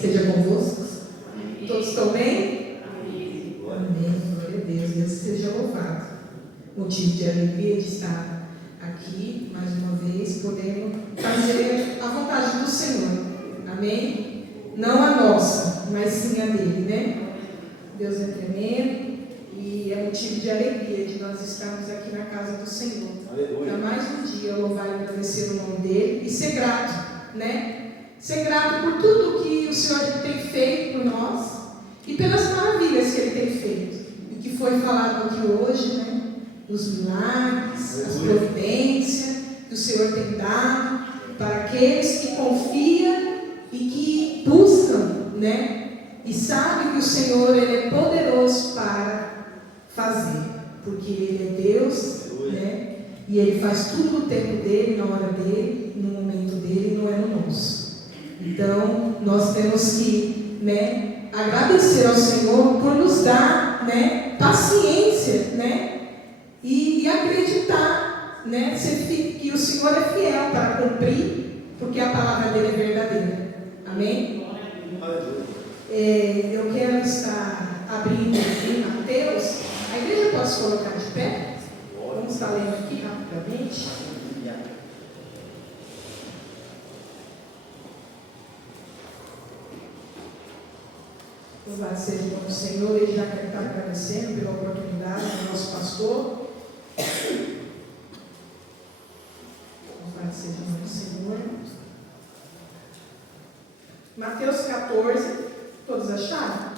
Seja convosco. Todos estão bem? Amém. Glória a Deus. Deus seja louvado. Motivo de alegria de estar aqui, mais uma vez, podendo fazer a vontade do Senhor. Amém? Não a nossa, mas sim a dele, né? Deus é tremendo e é motivo de alegria de nós estarmos aqui na casa do Senhor. Para mais um dia louvar e agradecer o nome dele e ser grato, né? Ser grato por tudo que o Senhor tem feito por nós e pelas maravilhas que ele tem feito. E que foi falado aqui hoje, né? Os milagres, as providências que o Senhor tem dado para aqueles que confiam e que buscam, né? E sabem que o Senhor ele é poderoso para fazer, porque ele é Deus, né? E ele faz tudo no tempo dele, na hora dele, no momento dele, não é no nosso. Então, nós temos que, né, agradecer ao Senhor por nos dar, né, paciência, né, e acreditar, né, que o Senhor é fiel para cumprir, porque a palavra dele é verdadeira. Amém? Eu quero estar abrindo em Mateus. A igreja pode se colocar de pé? Vamos estar lendo aqui rapidamente. Louvado seja o nome do Senhor. Ele já quer estar agradecendo pela oportunidade do nosso pastor. Louvado seja o nome do Senhor. Mateus 14. Todos acharam?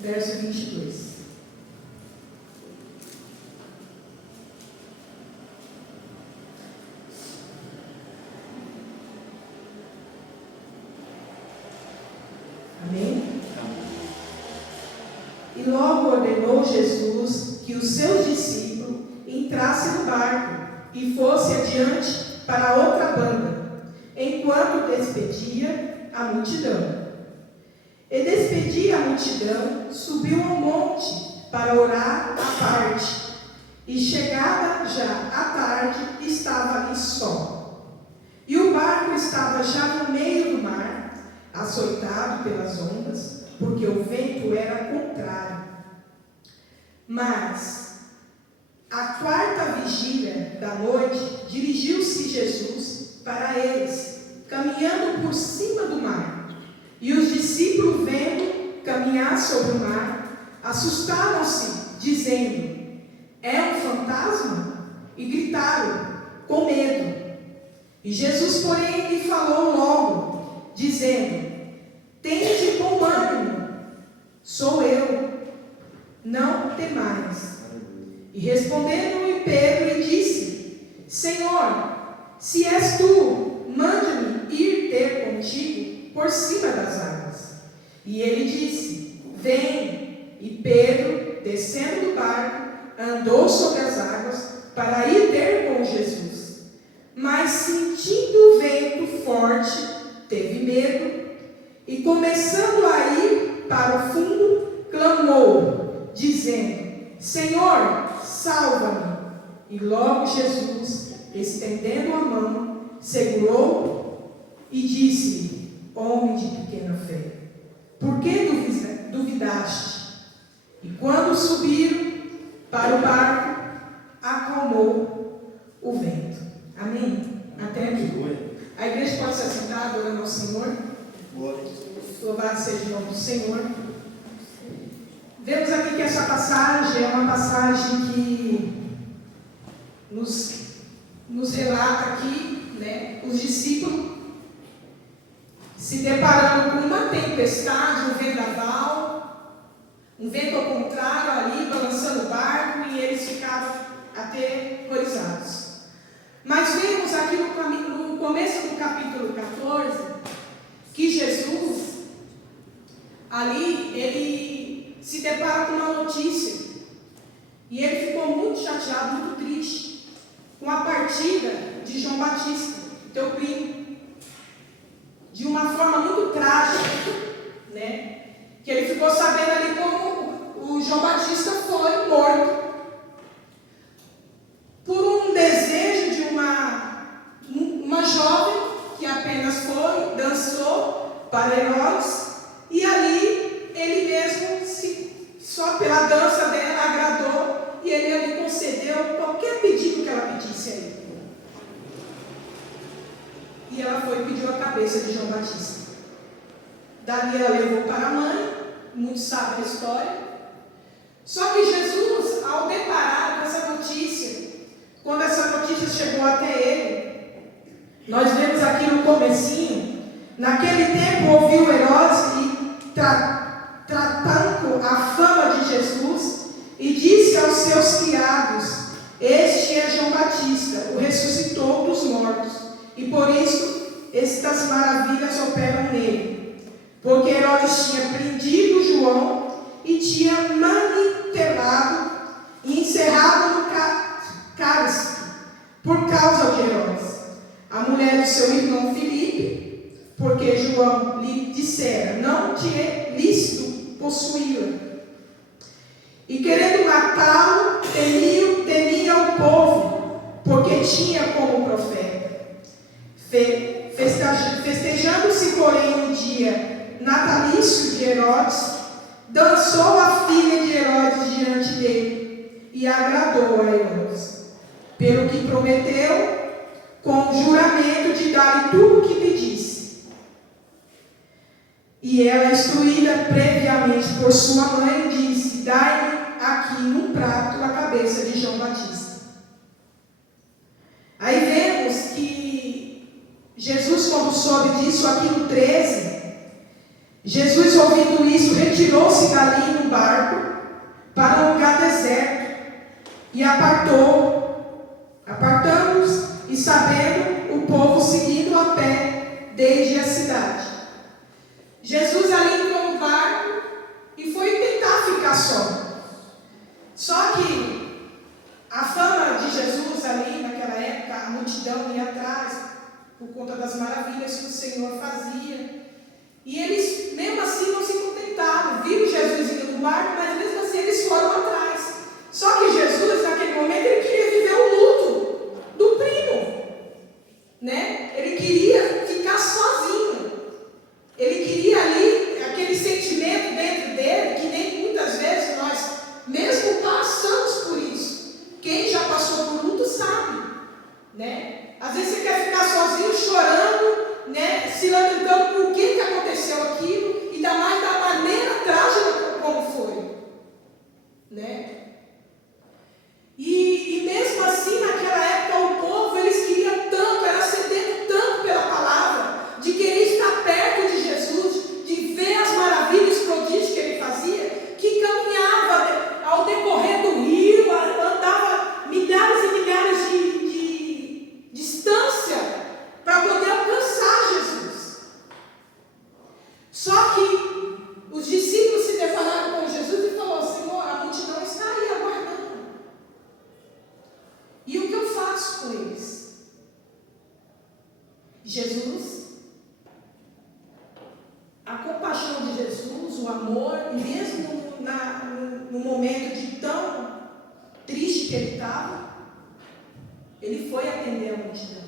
Verso 22. Amém? E logo ordenou Jesus que os seus discípulos entrassem no barco e fossem adiante para outra banda, enquanto despedia a multidão. E despedia a multidão, subiu ao monte para orar à parte, e chegada já à tarde, estava ali só. E o barco estava já no meio do mar, açoitado pelas ondas, porque o vento era contrário. Mas, à quarta vigília da noite, dirigiu-se Jesus para eles, caminhando por cima do mar. E os discípulos, vendo caminhar sobre o mar, assustaram-se, dizendo: é um fantasma? E gritaram, com medo. E Jesus, porém, lhe falou logo, dizendo: tende bom ânimo, sou eu, não temais. E respondendo-lhe Pedro, e disse: Senhor, se és tu, manda-me ir ter contigo por cima das águas. E ele disse: vem. E Pedro, descendo do barco, andou sobre as águas para ir ter com Jesus. Mas sentindo o vento forte, teve medo, e começando a ir para o fundo, clamou, dizendo: Senhor, salva-me. E logo Jesus, estendendo a mão, segurou e disse-lhe: homem de pequena fé, por que duvidaste? E quando subiram para o barco, acalmou o vento. Amém? Até aqui. A igreja pode se assentar adorando ao Senhor. Louvado seja o nome do Senhor. Vemos aqui que essa passagem é uma passagem que nos relata aqui, né, os discípulos se deparando com uma tempestade, um vendaval, um vento ao contrário ali, balançando o barco, e eles ficaram aterrorizados. Mas vemos aqui no começo do capítulo 14, que Jesus, ali, ele se depara com uma notícia, e ele ficou muito chateado, muito triste, com a partida de João Batista, teu primo, de uma forma muito trágica, né? Que ele ficou sabendo ali como o João Batista foi morto e ele lhe concedeu qualquer pedido que ela pedisse a ele. E ela foi e pediu a cabeça de João Batista. Dali ela levou para a mãe, muitos sabem a história. Só que Jesus, ao deparar com essa notícia, quando essa notícia chegou até ele, nós vemos aqui no comecinho, naquele tempo ouviu Herodes e tratando a fama de Jesus, e disse aos seus criados: este é João Batista, o ressuscitou dos mortos, e por isso estas maravilhas operam nele. Porque Herodes tinha prendido João e tinha manitelado e encerrado no cálice, por causa de Herodes, a mulher do seu irmão Filipe, porque João lhe dissera: não te é lícito possuí-la. E querendo matá-lo, temia o povo, porque tinha como profeta. Festejando-se, porém, o dia natalício de Herodes, dançou a filha de Herodes diante dele, e agradou a Herodes, pelo que prometeu, com o juramento de dar-lhe tudo o que pedisse. E ela, instruída previamente por sua mãe, disse: dai-me aqui num prato a cabeça de João Batista. Aí vemos que Jesus, quando soube disso, aqui no 13, Jesus, ouvindo isso, retirou-se dali no barco para um lugar deserto e apartamos e sabendo o povo seguindo a pé desde a cidade. Jesus ali entrou no barco e foi tentar ficar só. Só que a fama de Jesus ali naquela época, a multidão ia atrás por conta das maravilhas que o Senhor fazia. E eles, mesmo assim, não se contentaram. Viram Jesus indo no barco, mas mesmo assim eles foram atrás. Só que Jesus, naquele momento, ele queria viver o luto do primo, né? Ele queria ficar sozinho. Ele queria ali, aquele sentimento dentro dele, que nem muitas vezes nós mesmo passamos por isso. Quem já passou por luto sabe, né? Às vezes você quer ficar sozinho, chorando, né? Se lamentando por que aconteceu aquilo, e ainda mais da maneira trágica como foi, né? E mesmo assim, naquela época, o povo, eles queriam tanto, era sedento tanto pela palavra, de querer estar perto de Jesus, de ver as maravilhas, prodígios que ele fazia, que caminhava ao decorrer do rio, andava milhares e milhares de distância para poder alcançar Jesus. Só que os discípulos se depararam com Jesus e falaram: Senhor, a multidão está aí aguardando. E o que eu faço com eles? Jesus, a compaixão de Jesus, o amor, e mesmo no momento de tão triste que ele estava, ele foi atender a multidão.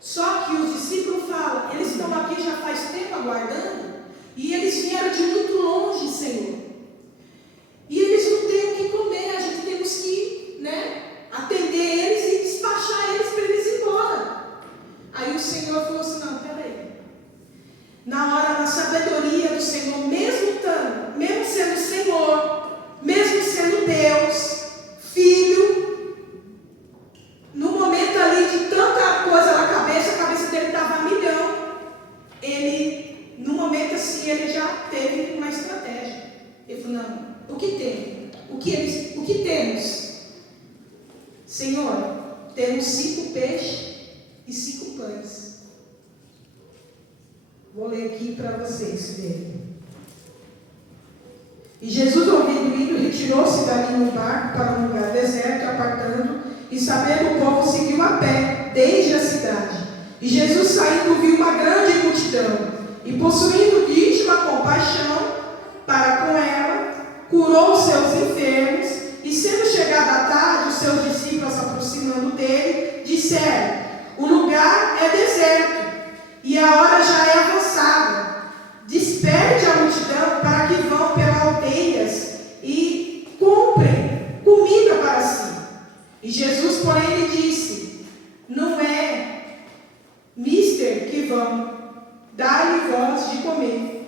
Só que os discípulos falam: eles estão aqui já faz tempo aguardando, e eles vieram de muito longe, Senhor. E eles não têm o que comer, a gente temos que, né, atender eles e despachar eles para eles ir embora. Aí o Senhor falou assim: não, peraí. Na hora, na sabedoria do Senhor, mesmo sendo Senhor, mesmo sendo Deus, Filho, no momento ali de tanta coisa na cabeça, a cabeça dele estava a milhão. Ele, no momento assim, ele já teve uma estratégia. Ele falou: não, o que tem? O que temos? Senhor, temos 5 peixes e 5 pães. Vou ler aqui para vocês verem. E Jesus, ouvindo isso, retirou-se dali no barco para um lugar deserto, apartando, e sabendo o povo, seguiu a pé, desde a cidade. E Jesus, saindo, viu uma grande multidão, e possuindo de íntima compaixão para com ela, curou os seus enfermos, e sendo chegada a tarde, os seus discípulos, se aproximando dele, disseram: o lugar é deserto, e a hora já é avançada. Desperte a multidão para que vão pelas aldeias e comprem comida E Jesus, porém, lhe disse: não é mister que vão, dai-lhe vós de comer.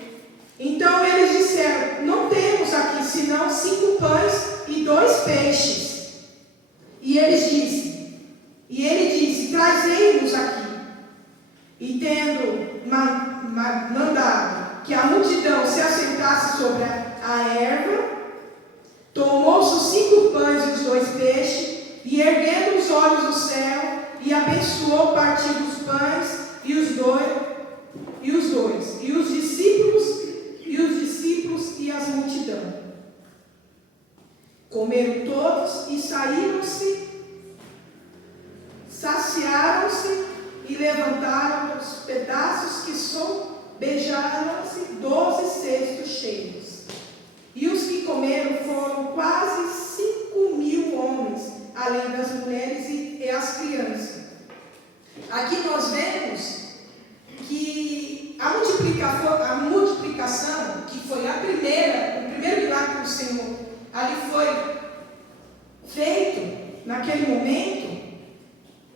Então eles disseram: não temos aqui senão 5 pães e 2 peixes. E ele disse: trazei-nos aqui. E tendo mandado que a multidão se assentasse sobre a erva, tomou-se os 5 pães e os 2 peixes, e erguendo os olhos do céu, e abençoou, partindo os pães e os discípulos e as multidão. Comeram todos e saíram-se, saciaram-se e levantaram os pedaços que sobejaram-se 12 cestos cheios. E os que comeram foram quase 5.000 homens, além das mulheres e as crianças. Aqui nós vemos que a multiplicação, que foi o primeiro milagre do Senhor, ali foi feito naquele momento.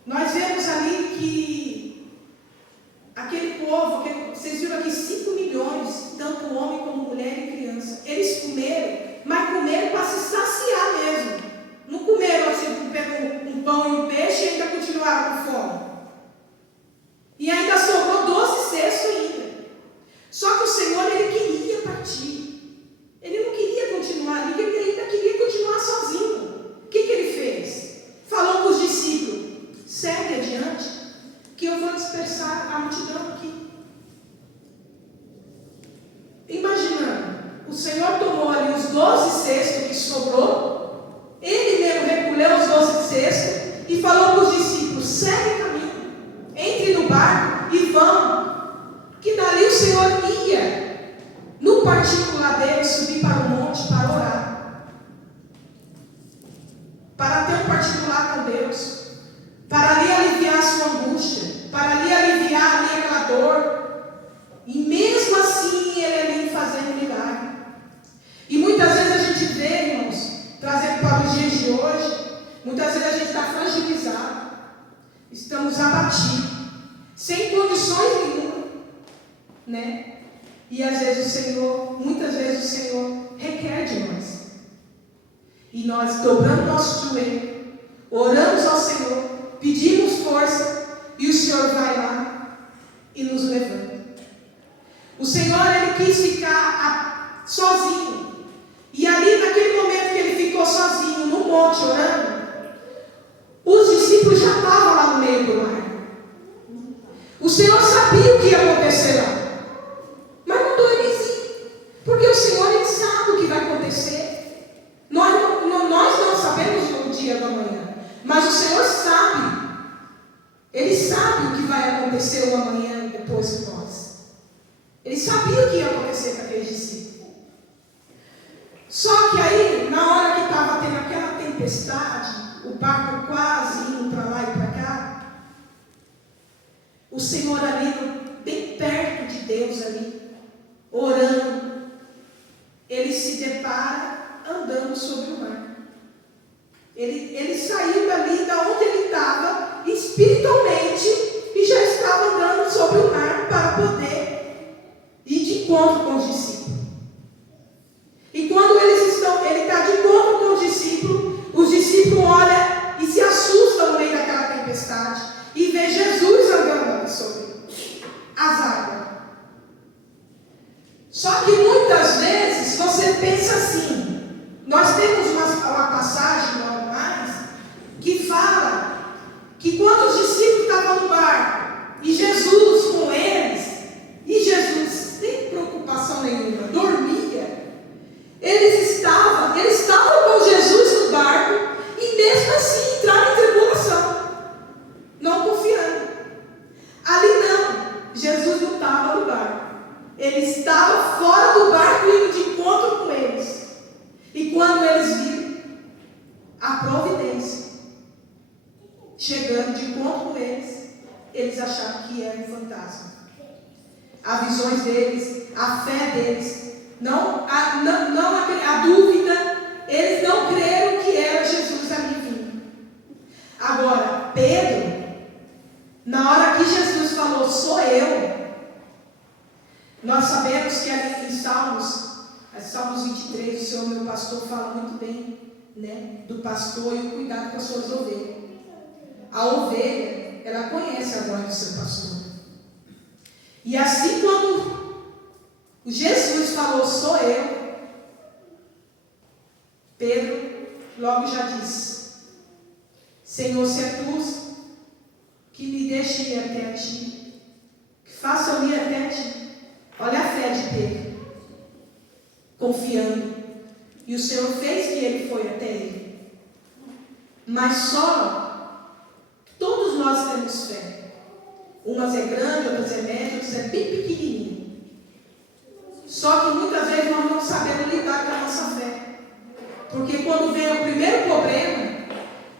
Nós vemos ali que aquele povo, vocês viram aqui 5 milhões, tanto homem como mulher e criança, eles comeram, mas comeram para se saciar mesmo. Não comeram assim, pegam um pão e um peixe e ainda continuaram com fome. E ainda sobrou 12 cestos ainda. Só que o Senhor, ele queria partir. Ele não queria continuar ali, ele ainda queria continuar sozinho. O que ele fez? Falou com os discípulos: segue adiante, que eu vou dispersar a multidão aqui. Imaginando, o Senhor tomou ali os 12 cestos que sobrou, ele mesmo recolheu os 12 cestos e falou para os discípulos: segue o caminho, entre no barco e vão. Que dali o Senhor ia, no particular dele, subir para o monte para orar, para ter um particular com Deus, para ali aliviar a sua angústia, para ali aliviar ali aquela dor. E mesmo assim ele ali fazendo milagre. E muitas vezes a gente vê, irmãos, trazendo para os dias de hoje, muitas vezes a gente está fragilizado, estamos abatidos, sem condições nenhuma, né? E às vezes muitas vezes o Senhor requer de nós. E nós dobramos nosso joelho, oramos ao Senhor, pedimos força, e o Senhor vai lá e nos levanta. O Senhor, ele quis ficar sozinho. E ali, naquele momento que ele ficou sozinho, no monte, orando, os discípulos já estavam lá no meio do mar. O Senhor sabia o que ia acontecer lá, mas mandou eles ir, porque o Senhor, ele sabe o que vai acontecer. Nós não sabemos o dia da manhã, mas o Senhor sabe. Ele sabe o que vai acontecer o amanhã depois de nós. Ele sabia o que ia acontecer com aqueles discípulos. Só que aí, na hora que estava tendo aquela tempestade, o barco quase indo para lá e para cá, o Senhor ali, bem perto de Deus ali, orando, ele se depara andando sobre o mar. Ele saiu dali, da onde ele estava, espiritualmente, e já estava andando sobre o mar para poder ir de encontro com os discípulos. E quando ele está de encontro com os discípulos olham e se assustam no meio daquela tempestade e vê Jesus andando sobre as águas. Só que muitas vezes você pensa assim, nós temos uma passagem que fala que quando os discípulos estavam no barco e Jesus com eles, e Jesus sem preocupação nenhuma dormia, eles estavam com Jesus no barco e mesmo assim entraram em tribulação, não confiando. Ali não, Jesus não estava no barco, ele estava fora do barco indo de encontro com eles. E quando eles viram a providência chegando de encontro com eles acharam que era um fantasma. As visões deles, a fé deles, a dúvida, eles não creram que era Jesus ali vindo. né, do pastor e o cuidado com as suas ovelhas. A ovelha, ela conhece a voz do seu pastor. E assim, quando Jesus falou, sou eu, Pedro logo já disse, Senhor, se é tu, que me deixe ir até a ti, que faça eu ir até a ti. Olha a fé de Pedro, confiando. E o Senhor fez que ele foi até ele. Mas só, todos nós temos fé. Umas é grande, outras é média, outras é bem pequenininha. Só que muitas vezes nós não sabemos lidar com a nossa fé. Porque quando vem o primeiro problema,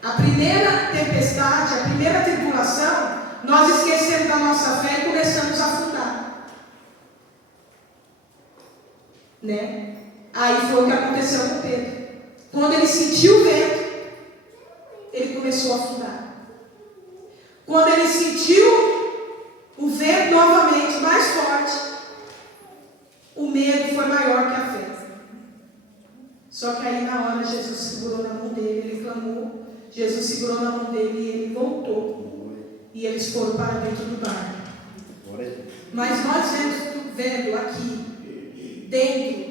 a primeira tempestade, a primeira tribulação, nós esquecemos da nossa fé e começamos a afundar. Né? Aí foi o que aconteceu com Pedro. Quando ele sentiu o vento, ele começou a afundar. Quando ele sentiu o vento novamente, mais forte, o medo foi maior que a fé. Só que aí na hora Jesus segurou na mão dele, ele clamou, Jesus segurou na mão dele e ele voltou. E eles foram para dentro do barco. Mas nós vendo aqui, dentro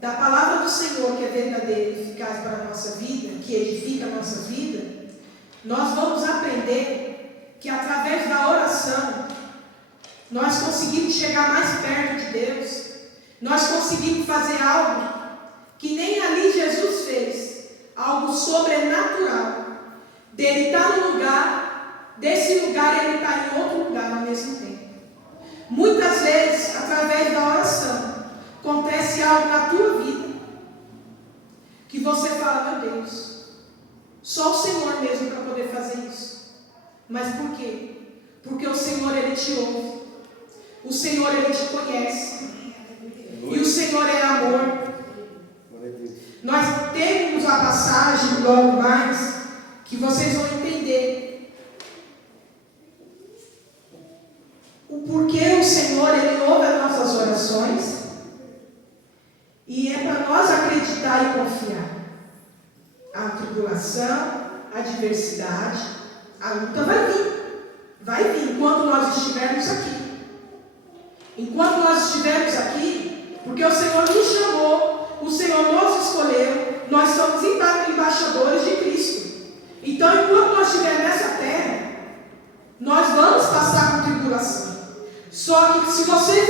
da palavra do Senhor, que é verdadeira e eficaz para a nossa vida, que edifica a nossa vida, nós vamos aprender que através da oração, nós conseguimos chegar mais perto de Deus, nós conseguimos fazer algo que nem ali Jesus fez, algo sobrenatural, dele estar no lugar, desse lugar ele está em outro lugar ao mesmo tempo. Muitas vezes, através da oração, acontece algo na tua vida, que você fala, meu Deus, só o Senhor mesmo para poder fazer isso. Mas por quê? Porque o Senhor, Ele te ouve, o Senhor, Ele te conhece, e o Senhor é amor. Nós temos a passagem logo mais, que vocês vão entender o porquê o Senhor, Ele ouve as nossas orações, e é para nós acreditar e confiar. A tribulação, a adversidade, a luta vai vir enquanto nós estivermos aqui. Enquanto nós estivermos aqui, porque o Senhor nos chamou, o Senhor nos escolheu, nós somos embaixadores de Cristo. Então, enquanto nós estivermos nessa terra, nós vamos passar por tribulação. Só que se você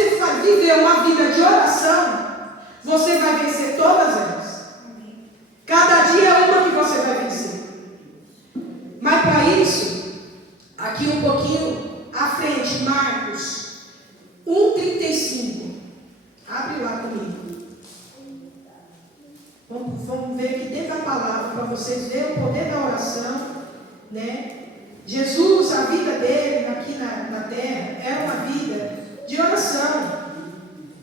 viver uma vida de oração, você vai vencer todas elas. Cada dia é uma que você vai vencer. Mas para isso, aqui um pouquinho à frente, Marcos 1,35. Abre lá comigo. Vamos ver aqui dentro da palavra, para vocês verem o poder da oração, né? Jesus, a vida dele aqui na terra, era uma vida de oração.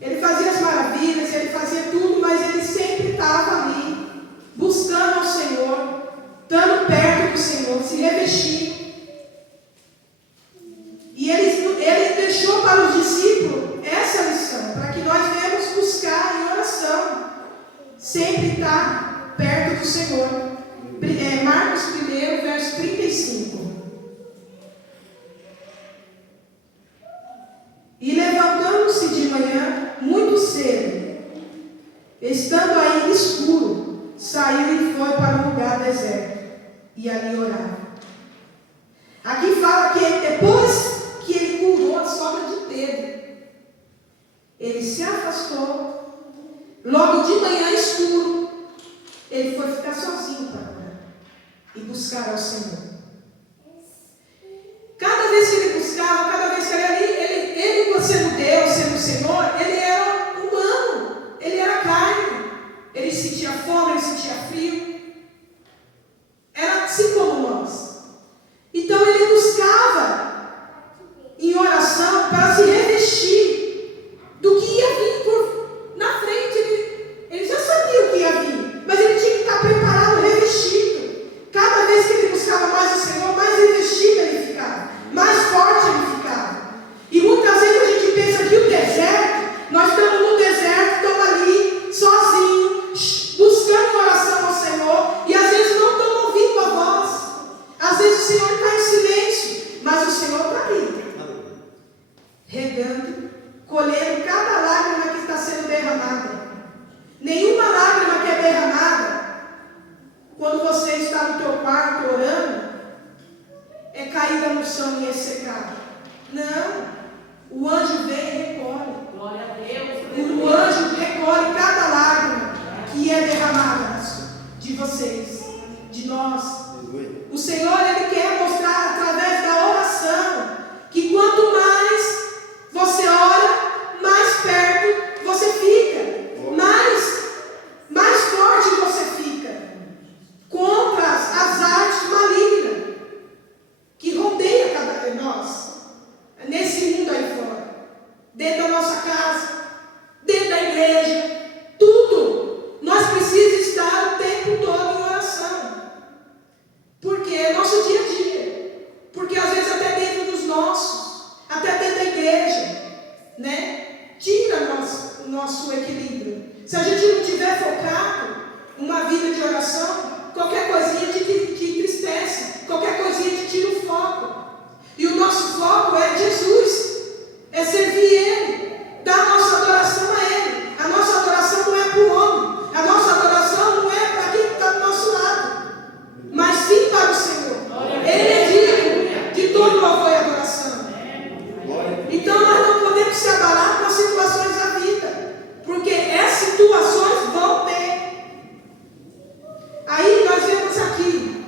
Ele fazia as maravilhas, ele fazia tudo, mas ele sempre estava ali, buscando ao Senhor, estando perto do Senhor, se revestindo. E ele deixou para os discípulos essa lição, para que nós venhamos buscar em oração, sempre estar perto do Senhor. Marcos 1, verso 35. E levantando-se de manhã, muito cedo, estando ainda escuro, saiu e foi para um lugar deserto, e ali orava. Aqui fala que depois que ele curou a sogra de Pedro, ele se afastou, logo de manhã escuro, ele foi ficar sozinho para orar e buscar ao Senhor. Cada vez que ele buscava, cada vez que ele sendo Deus, sendo o Senhor, ele era humano, ele era carne, ele sentia fome, ele sentia frio, era assim como nós. Então ele buscava em oração para se revestir do que ia vir na frente. Ele já sabia o que ia vir, mas ele tinha que estar preparado, revestido quando você está no teu quarto orando, é caída no chão e é secado. Não. O anjo vem e recolhe. Glória a Deus. O anjo recolhe cada lágrima que é derramada de vocês, de nós. O Senhor, Ele quer mostrar através da oração que quanto mais você ora, mais perto você fica, mais forte você fica contra as artes malignas que rodeiam cada um de nós, nesse mundo aí fora, dentro da nossa casa, dentro da igreja, tudo. Nós precisamos estar o tempo todo em oração, porque é nosso dia a dia, porque às vezes até dentro dos nossos, até dentro da igreja, né? Tira o nosso equilíbrio. Se a gente não tiver focado uma vida de oração, qualquer coisinha te entristece, qualquer coisinha te tira o foco. E o nosso foco é Jesus, é servir Ele, dar a nossa adoração a Ele. A nossa adoração não é para o homem, a nossa adoração não é para quem está do nosso lado, mas sim para o Senhor. Ele é digno de todo louvor e adoração. Então nós não podemos se abalar com as situações da vida, porque essas situações vão ter. Aí nós vemos aqui,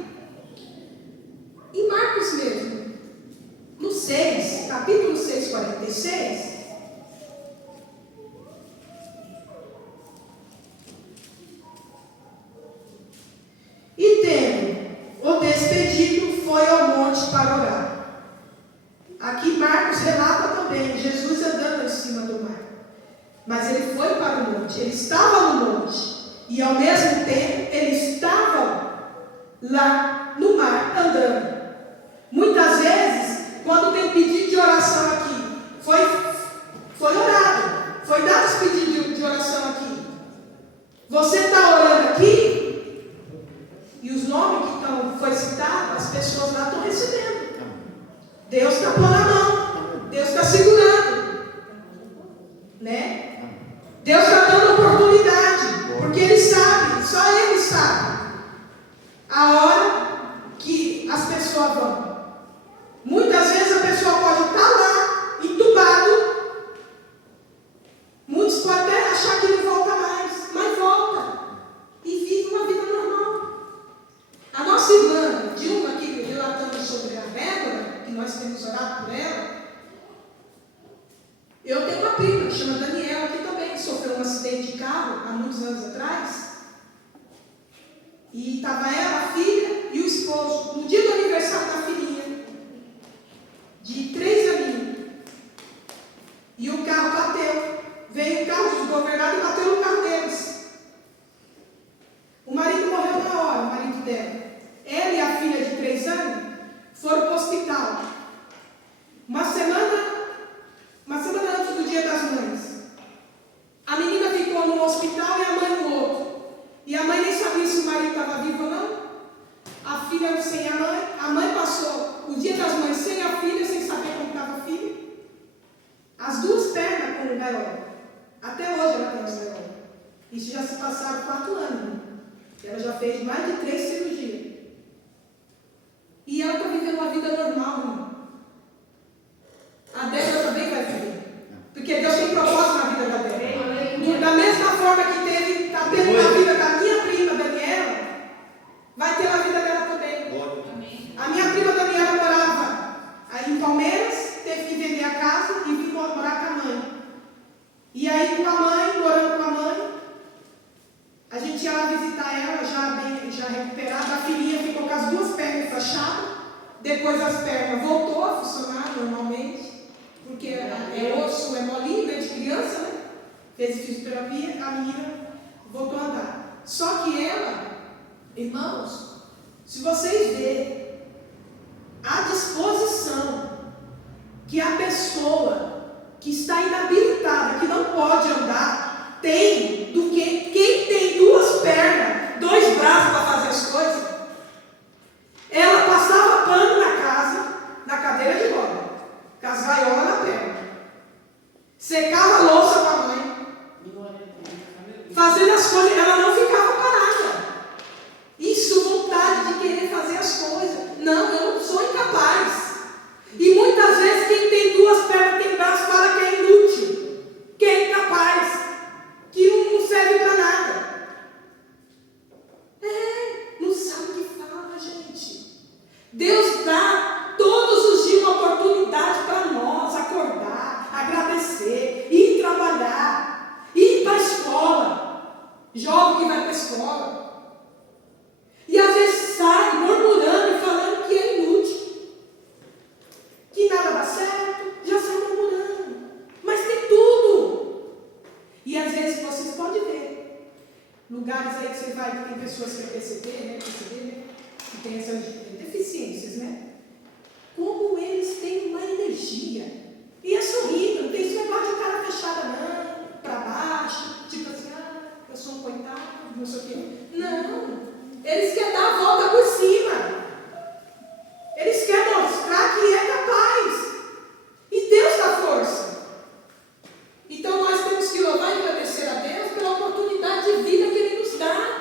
em Marcos mesmo, no 6, capítulo 6, 46. E tendo o despedido, foi ao monte para orar. Aqui Marcos relata também Jesus andando em cima do mar. Mas ele foi para o monte, ele estava no monte. E ao mesmo tempo ele estava lá no mar andando. Muitas vezes, quando tem pedido de oração aqui, foi orado, foi dado esse pedido de oração aqui. Você está orando aqui, e os nomes que foi citado, as pessoas lá estão recebendo. Deus está pondo a mão, Deus está segurando, né? Deus está dando oportunidade, porque Ele sabe, só Ele sabe a hora que as pessoas vão. Muitas vezes a pessoa pode estar lá, entubado. Muitos podem até achar que não volta mais, mas volta e vive uma vida normal. A nossa irmã Dilma, que relatando sobre a Débora, que nós temos orado por ela, eu tenho uma prima que chama Daniela, que também sofreu um acidente de carro há muitos anos atrás. E estava ela, a filha e o esposo, no dia do aniversário da filhinha, de 3 aninhos. E o carro bateu. Veio o carro dos governados e bateu no carro deles. O marido morreu na hora, o marido dela. Ela e a filha de 3 anos foram para o hospital. Uma semana antes do Dia das Mães. A menina ficou no hospital e a mãe no outro. E a mãe nem sabia se o marido estava vivo ou não. A filha sem a mãe passou o Dia das Mães sem a filha, sem saber como estava a filha. As duas pernas com o gaiola. Até hoje ela tem o gaiola. Isso já se passaram 4 anos. Ela já fez mais de 3 cirurgias. E ela está vivendo uma vida normal, irmão. A Débora também vai viver. Porque Deus tem propósito na vida da Débora. Da mesma forma que está tendo na vida da minha prima Daniela, vai ter na vida dela também. A minha prima Daniela morava aí em Palmeiras, teve que vender a casa e vir morar com a mãe. E aí morando com a mãe, a gente ia lá visitar ela, já recuperada. A filhinha ficou com as 2 pernas fechadas. Depois as pernas voltou a funcionar normalmente, porque é osso, é molinho, né, de criança, né? Fez fisioterapia, a menina voltou a andar. Só que ela, irmãos, se vocês verem a disposição que a pessoa que está inabilitada, que não pode andar, tem do que quem tem 2 pernas, 2 braços para fazer as coisas. Ela passava pano na casa, na cadeira de roda, com as gaiolas na perna, secava a louça com a mãe, fazendo as coisas, ela não ficava parada. Isso não tem essas deficiências, né? Como eles têm uma energia. E é sorrindo, não tem esse negócio de cara fechada, não, para baixo, tipo assim, eu sou um coitado, não sei o quê. Não, eles querem dar a volta por cima. Eles querem mostrar que é capaz. E Deus dá força. Então nós temos que louvar e agradecer a Deus pela oportunidade de vida que Ele nos dá.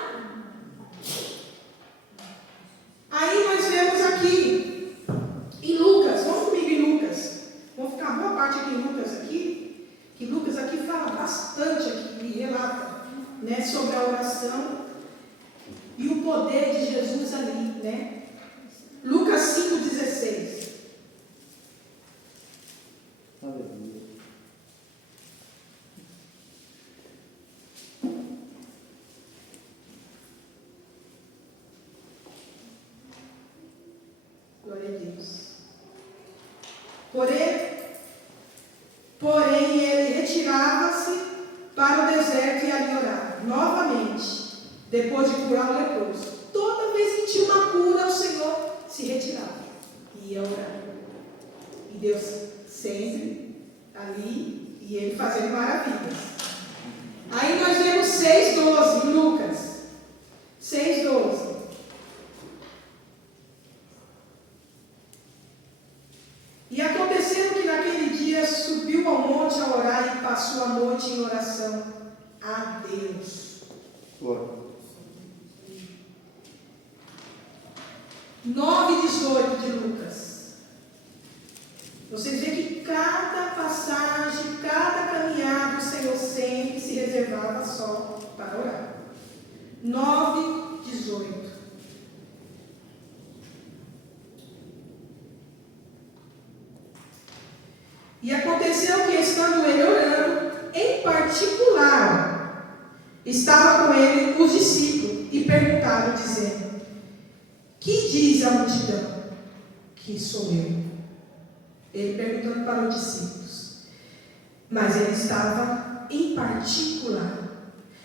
Aí nós vemos aqui, em Lucas, vamos comigo em Lucas. Vamos ficar boa parte aqui em Lucas aqui, que Lucas aqui fala bastante aqui, e relata, né, sobre a oração e o poder de Jesus ali, né? Lucas 5,16. Glória a Deus. Porém ele retirava-se para o deserto e ali orava novamente, depois de curar o leproso. Toda vez que tinha uma cura, o Senhor se retirava e ia orar. E Deus sempre ali, e Ele fazendo maravilhas. Aí nós vemos 6,12 em Lucas. 6,12. E acontecendo que naquele dia subiu ao monte a orar e passou a noite em oração a Deus. Glória. 9,18 de Lucas. Vocês veem que cada passagem, cada caminhada, o Senhor sempre se reservava só para orar. 9,18. E aconteceu que, estando ele orando, em particular, estava com ele os discípulos e perguntaram, dizendo: que diz a multidão? Que sou eu. Ele perguntando para os discípulos. Mas ele estava em particular.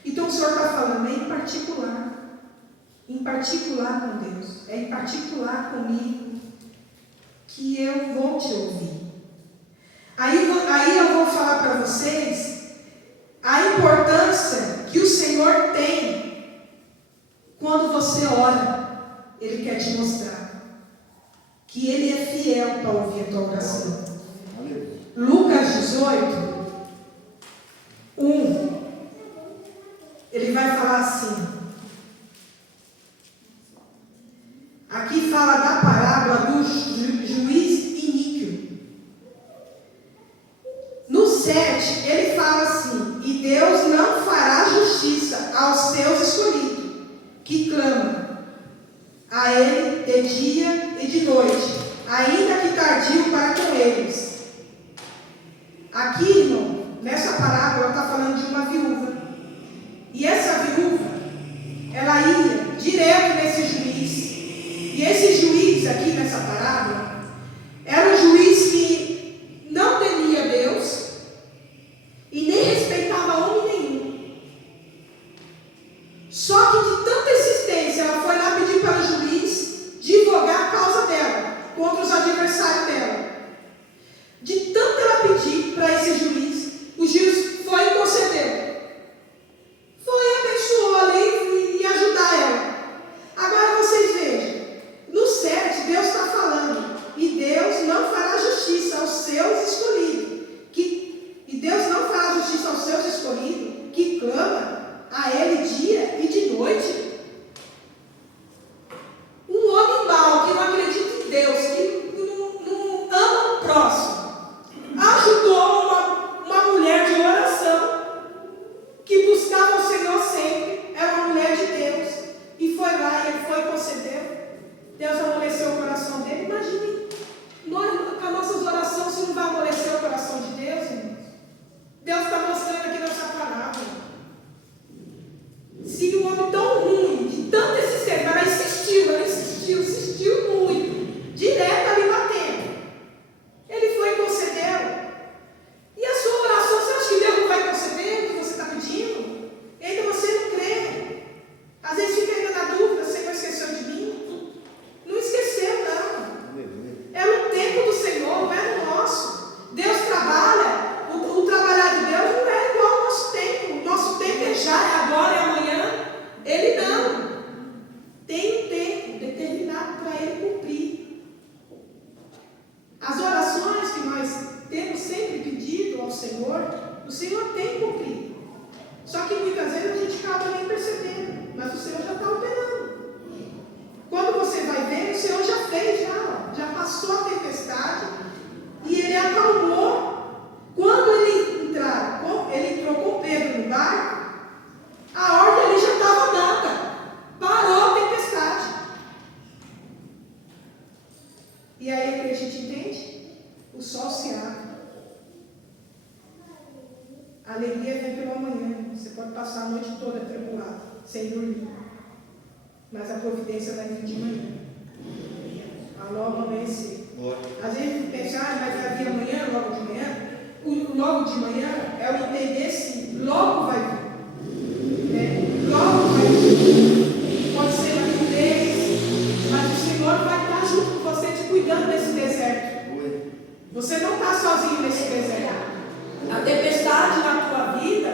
Então o Senhor está falando, é em particular. Em particular com Deus. É em particular comigo que eu vou te ouvir. Aí eu vou falar para vocês a importância que o Senhor tem quando você ora. Ele quer te mostrar que Ele é fiel para ouvir a tua oração. Lucas 18, 1. Ele vai falar assim. Aqui fala da parábola do juiz iníquo. No 7, ele fala assim: e Deus não fará justiça aos seus escolhidos, que clamam a Ele de dia e de noite, ainda que tardio para com eles. Aqui, irmão, nessa parábola está falando de uma viúva. E essa viúva, ela ia direto nesse juiz. E esse juiz aqui nessa parábola era um juiz que não temia Deus e nem respeitava homem nenhum. Só que de tanta insistência, ela foi lá pedir para o juiz divulgar a causa dela contra os adversários dela. De tanto ela pedir para esse juiz, o juiz foi e concedeu. determinado para Ele cumprir. As orações que nós temos sempre pedido ao Senhor, o Senhor tem cumprido. Só que muitas vezes a gente acaba nem percebendo, mas o Senhor já está operando. Quando você vai ver, o Senhor já fez, já passou a tempestade e Ele acalmou. Quando ele entrou com Pedro no barco, a ordem ali já estava dada. Parou a tempestade. E aí o que a gente entende? O sol se abre. A alegria vem pela manhã. Você pode passar a noite toda atribulado, sem dormir. Mas a providência vai vir de manhã. A logo amanhecer. Às vezes a gente pensa, mas vai vir amanhã, logo de manhã. O logo de manhã é o entender se logo vai vir. Logo vai vir. Pode ser na nudez, mas o Senhor vai estar junto com você, te cuidando desse deserto. Você não está sozinho nesse deserto. A tempestade na tua vida,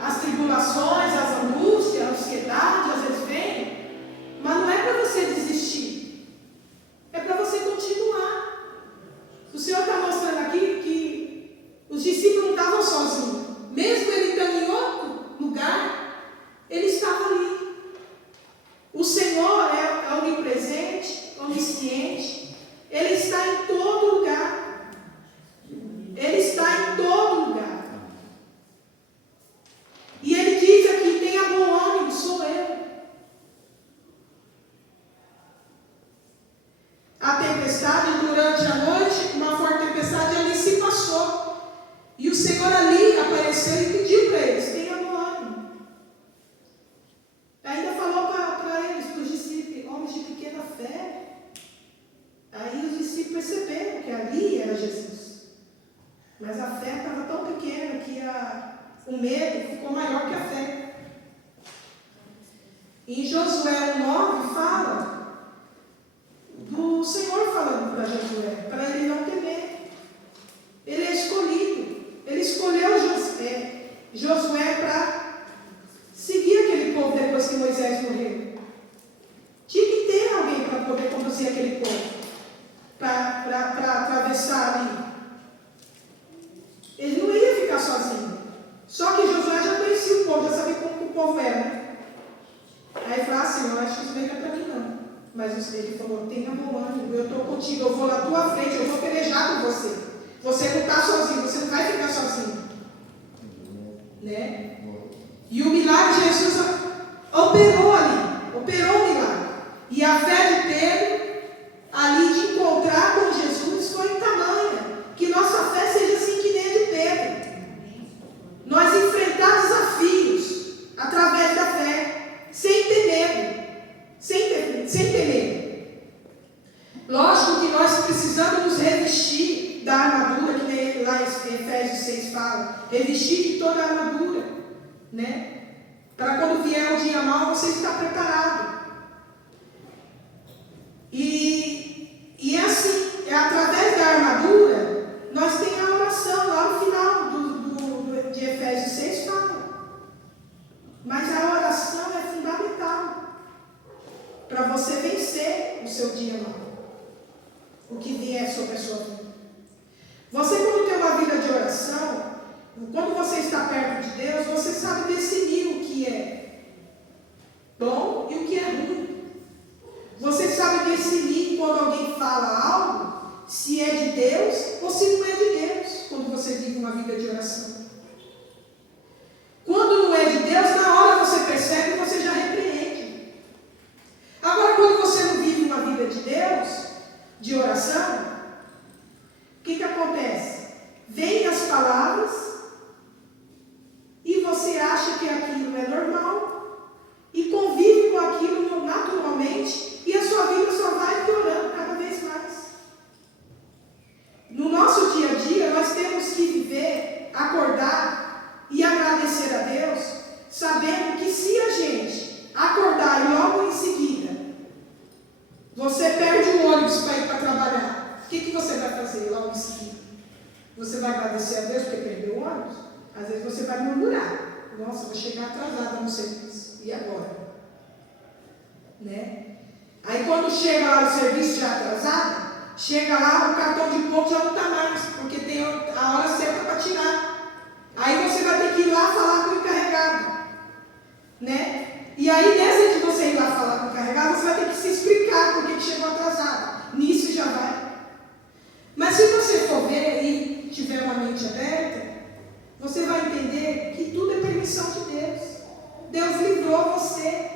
as tribulações, as angústias, a ansiedade, às vezes vem, mas não é para você desistir, é para você continuar. O Senhor está mostrando aqui que os discípulos não estavam sozinhos, mesmo ele estando em outro lugar, ele estava ali. O Senhor é onipresente, onisciente, Ele está em todo lugar. Ele está em todo lugar. E Ele diz aqui, tenha bom ânimo, sou eu. A tempestade durante a noite, uma forte tempestade ali se passou. E o Senhor ali apareceu e pediu para eles, tenha bom ânimo. Ainda falou para eles, para os discípulos, homens de pequena fé. Aí os discípulos perceberam que ali era Jesus. Mas a fé estava tão pequena que o medo ficou maior que a fé. Em Josué 1:9 fala do Senhor falando para Josué, para ele não temer. Ele é escolhido. Ele escolheu Josué para seguir aquele povo depois que Moisés morreu. Tinha que ter alguém para poder conduzir aquele povo, para atravessar ali. Ele não ia ficar sozinho. Só que Josué já conhecia o povo, já sabia como o povo era, né? Aí ele falou assim, eu acho que isso não é para mim não. Mas ele falou, tenha bom ânimo, eu estou contigo, eu vou na tua frente, eu vou pelejar com você. Você não está sozinho, você não vai ficar sozinho. Né? E o milagre de Jesus operou ali, operou o milagre. E a fé de Pedro, ali de encontrar com Jesus, foi tamanha, que nossa fé seja assim que nem a de Pedro. Nós enfrentar desafios através da fé, sem ter medo, sem ter medo. Lógico que nós precisamos nos revestir da armadura, que lá em Efésios 6 fala, revestir de toda a armadura, né? Para quando vier o dia mau, você estar preparado. E é assim, é através da armadura, nós temos a oração lá no final de Efésios 6 fala. Mas a oração é fundamental para você vencer o seu dia mau, o que vier sobre a sua vida. Você, quando tem uma vida de oração, quando você está perto de Deus, você sabe decidir o que é bom e o que é ruim. Você sabe decidir quando alguém fala algo, se é de Deus ou se não é de Deus, quando você vive uma vida de oração. Quando não é de Deus, na hora você percebe e você já repreende. Agora, quando você não vive uma vida de Deus, de oração, o que acontece? Vêm as palavras e você acha que aquilo é normal e convive com aquilo naturalmente e a sua vida só vai piorando cada vez mais. No nosso dia a dia, nós temos que viver, acordar e agradecer a Deus, sabendo que se a gente acordar e logo em seguida você perde o ônibus para ir para trabalhar, o que você vai fazer logo em seguida? Você vai agradecer a Deus porque perdeu o ônibus? Às vezes você vai murmurar. Nossa, vou chegar atrasada no serviço. E agora? Né? Aí quando chega lá o serviço já atrasado, chega lá, o cartão de ponto já não está mais, porque tem a hora certa para tirar. Aí você vai ter que ir lá falar com o encarregado, né? E aí, nessa de você ir lá falar com o encarregado, você vai ter que se explicar por que chegou atrasado. Nisso já vai. Mas se você for ver e tiver uma mente aberta, você vai entender que tudo é permissão de Deus. Deus livrou você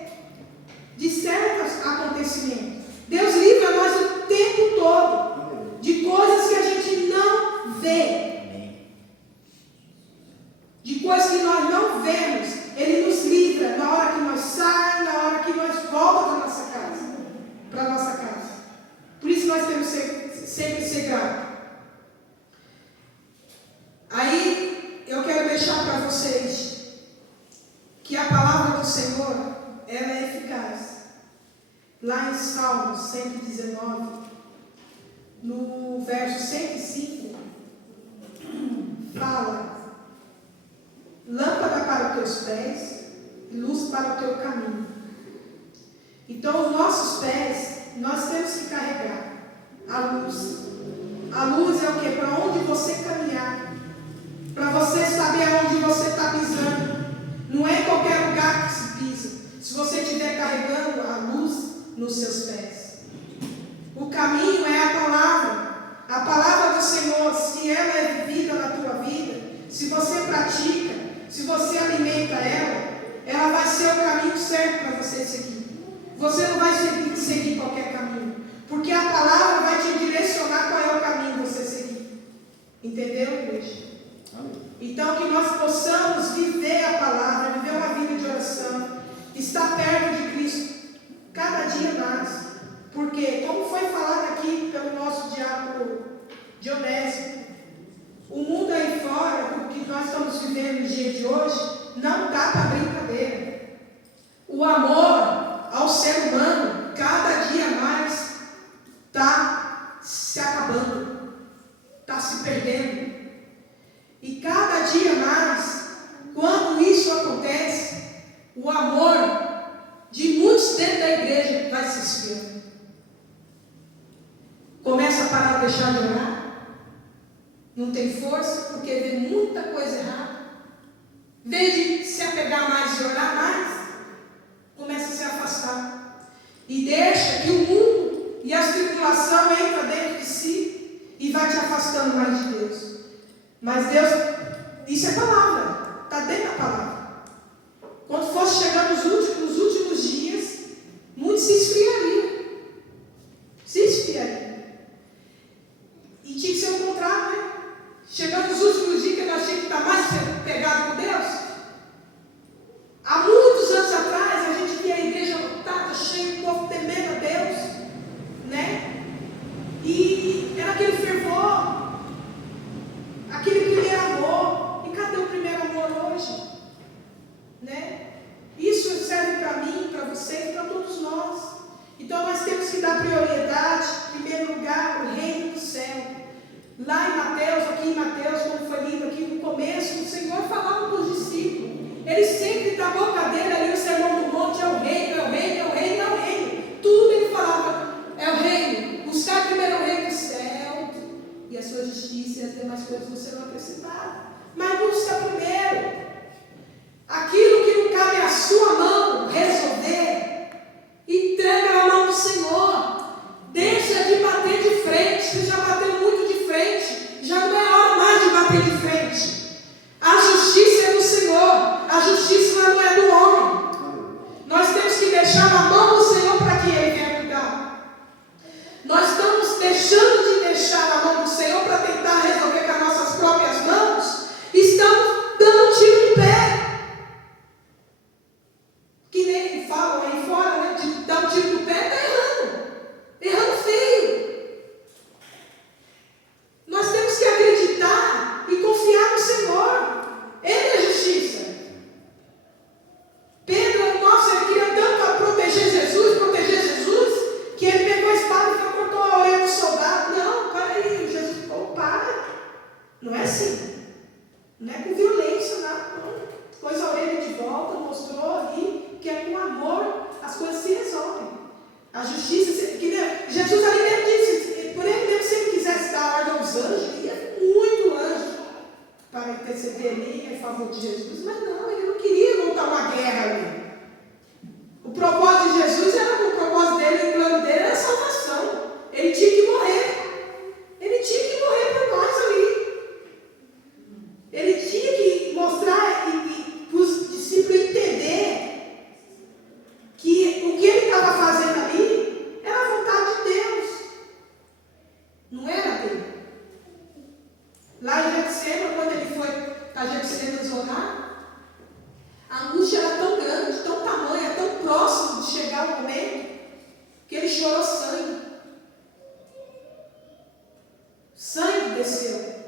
de certos acontecimentos. Deus livra nós o tempo todo de coisas que a gente não vê. De coisas que nós não vemos. Ele nos livra na hora que nós saímos, na hora que nós voltamos para nossa casa. Para a nossa casa. Por isso nós temos que sempre ser gratos. Aí eu quero deixar para vocês que a palavra do Senhor, ela é eficaz. Lá em Salmos 119, no verso 105, fala: lâmpada para os teus pés e luz para o teu caminho. Então, os nossos pés, nós temos que carregar a luz. A luz é o que? Para onde você caminhar. Para você saber aonde você está pisando. Não é em qualquer lugar que se pisa. Se você estiver carregando a luz nos seus pés. O caminho é a palavra. A palavra do Senhor, se ela é vivida na tua vida, se você pratica, se você alimenta ela vai ser o caminho certo para você seguir. Você não vai seguir qualquer caminho, porque a palavra vai te direcionar qual é o caminho você seguir. Entendeu, igreja? Então, que nós possamos viver a palavra, viver uma vida de oração, estar perto de Cristo, cada dia mais. Porque, como foi falado aqui pelo nosso diácono Dionésio, o mundo aí fora, o que nós estamos vivendo no dia de hoje, não dá para brincadeira. O amor ao ser humano, cada dia mais, está se acabando, está se perdendo. E cada dia mais, quando isso acontece, o amor de muitos dentro da igreja vai se esfriando. Começa a parar de deixar de orar. Não tem força, porque vê muita coisa errada. Em vez de se apegar mais e orar mais, começa a se afastar. E deixa que o mundo e as tribulações entrem dentro de si e vai te afastando mais de Deus. Mas Deus, isso é palavra, está dentro da palavra. Quando fosse chegando nos últimos dias, muitos se esfriariam. Se esfriariam. E tinha que ser o contrário, né? Chegando nos últimos dias, que nós tínhamos que estar mais pegados com Deus. Há muitos anos atrás, a gente via a igreja lotada, cheia de povo temendo a Deus, né? E era aquele fervor, aquele primeiro amor. E cadê o primeiro amor hoje? Né? Isso serve para mim, para você e para todos nós. Então nós temos que dar prioridade, em primeiro lugar, o reino do céu. Lá em Mateus, aqui em Mateus, como foi lido aqui no começo, o Senhor falava para os discípulos. Ele sempre da boca dele ali, o sermão do monte, é o reino, é o reino, é o reino, é o reino. Tudo ele falava, é o reino. Buscar primeiro o reino do céu e a sua justiça e as demais coisas não serão acrescentadas. Mas busca primeiro aquilo que não cabe à sua mão resolver. Entrega na mão do Senhor. Deixa de bater de frente. Você já bateu muito de frente. Já não é hora mais de bater de frente. A justiça é do Senhor. A justiça não é do homem. Nós temos que deixar na mão do Senhor para que Ele venha cuidar. Nós estamos deixando de deixar na mão do Senhor para tentar resolver com as nossas próprias mãos. favor de Jesus, mas não, ele não queria montar uma guerra ali. O propósito de Jesus era, o propósito dele, o plano dele era a salvação. Ele tinha que morrer. Ele tinha que morrer por nós ali. Ele tinha que mostrar e para os discípulos entender que o que ele estava fazendo ali era a vontade de Deus. Não era dele. Lá em Getsêmani, quando ele foi para Getsêmani orar, a angústia era tão grande, tão tamanha, tão próximo de chegar o momento, que ele chorou sangue. Sangue desceu.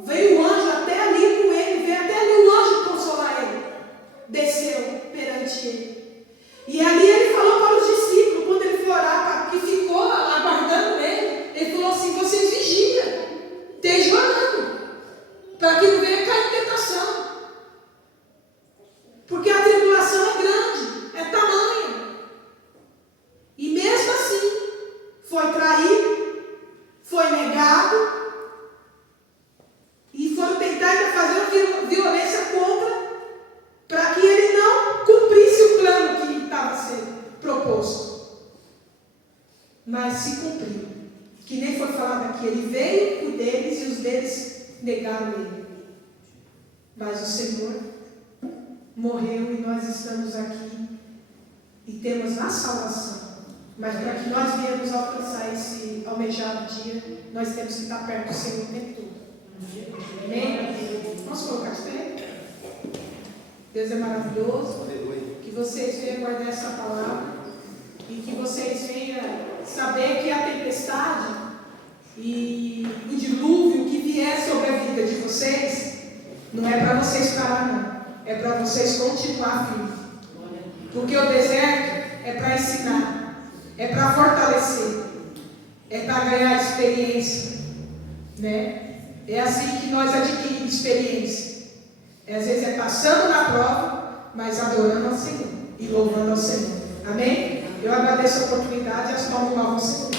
Veio o anjo até ali com ele, veio até ali o anjo consolar ele. Desceu perante ele. E ali ele falou para os discípulos, quando ele foi orar, que ficou aguardando ele, ele falou assim: vocês vigiam, estejam orando, para que não venha cair em tentação. Porque a tribulação é grande, é tamanha. E mesmo assim, foi traído, foi negado, e foram tentar ainda fazer violência contra, para que ele não cumprisse o plano que estava sendo proposto. Mas se cumpriu. Que nem foi falado aqui, ele veio por deles e os deles negaram ele. Mas o Senhor morreu e nós estamos aqui e temos a salvação. Mas para que nós viemos alcançar esse almejado dia, nós temos que estar perto do Senhor o tempo todo. Amém? Vamos colocar de pé? Deus é maravilhoso. Que vocês venham guardar essa palavra e que vocês venham saber que a tempestade e o dilúvio que vier sobre a vida de vocês não é para vocês parar, não. É para vocês continuar firmes. Porque o deserto é para ensinar, é para fortalecer, é para ganhar experiência, né? É assim que nós adquirimos experiência. Às vezes é passando na prova, mas adorando ao Senhor e louvando ao Senhor. Amém? Eu agradeço a oportunidade e as palmas ao Senhor.